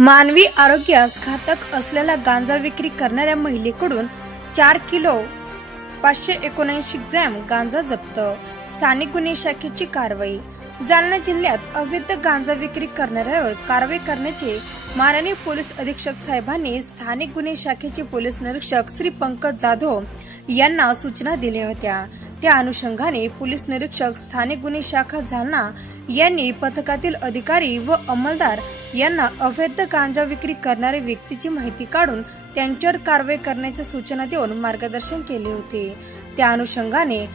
मानवी आरोग्यास घातक असलेला गांजा विक्री करणाऱ्या महिलेकडून चार किलो पाचशे एकोणऐंशी ग्रॅम गांजा जप्त. स्थानिक गुन्हे शाखेची कारवाई. जालना जिल्ह्यात अवैध गांजा विक्री करणाऱ्यावर कारवाई करण्याचे माननीय पोलीस अधीक्षक साहेबांनी स्थानिक गुन्हे शाखेचे पोलीस निरीक्षक श्री पंकज जाधव यांना सूचना दिल्या होत्या. त्या अनुषंगाने पोलीस निरीक्षक स्थानिक गुन्हे शाखा जालना यांनी पथकातील अधिकारी व अंमलदार यांना अवैध गांजा विक्री करणाऱ्या व्यक्तीची माहिती काढून त्यांच्यावर कारवाई करण्याच्या सूचना देऊन मार्गदर्शन केले होते. त्या अनुषंगाने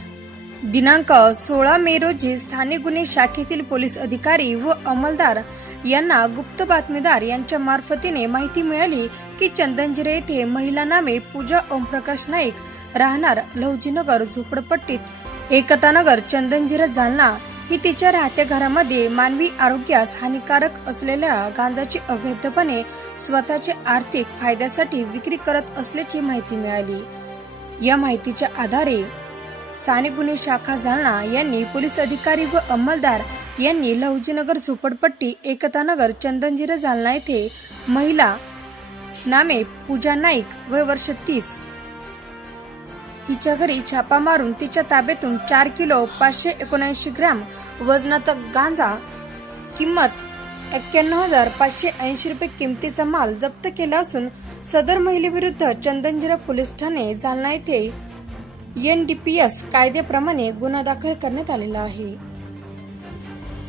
दिनांक सोळा मे रोजी स्थानिक गुन्हे शाखेतील पोलीस अधिकारी व अंमलदार यांना गुप्त बातमीदार यांच्या मार्फतीने माहिती मिळाली की चंदनजिरे येथे महिला नामे पूजा ओमप्रकाश नाईक राहणार लहुजीनगर झोपडपट्टीत. एकतानगर चंदनजिरा जालना ही तिच्या राहत्या घरामध्ये मानवी आरोग्यास हानिकारक असलेल्या गांजाची अवैधपणे स्वतःचे आर्थिक फायद्यासाठी विक्री करत असल्याची माहिती मिळाली. या माहितीच्या आधारे स्थानिक गुन्हे शाखा जालना यांनी पोलीस अधिकारी व अंमलदार यांनी लहुजीनगर झोपडपट्टी एकतानगर चंदनजिरा जालना येथे महिला नामे पूजा नाईक वय वर्ष तीस हिच्या घरी छापा मारून तिच्या ताब्यातून चार किलो पाचशे एकोणऐंशी ग्रॅम वजनात गांजा किंमत एक्क्याण्णव हजार पाचशे ऐंशी रुपये किमतीचा माल जप्त केला असून सदर महिलेविरुद्ध चंदनजिरा पोलीस ठाणे जालना येथे येन डी पी एस कायद्याप्रमाणे गुन्हा दाखल करण्यात आलेला आहे.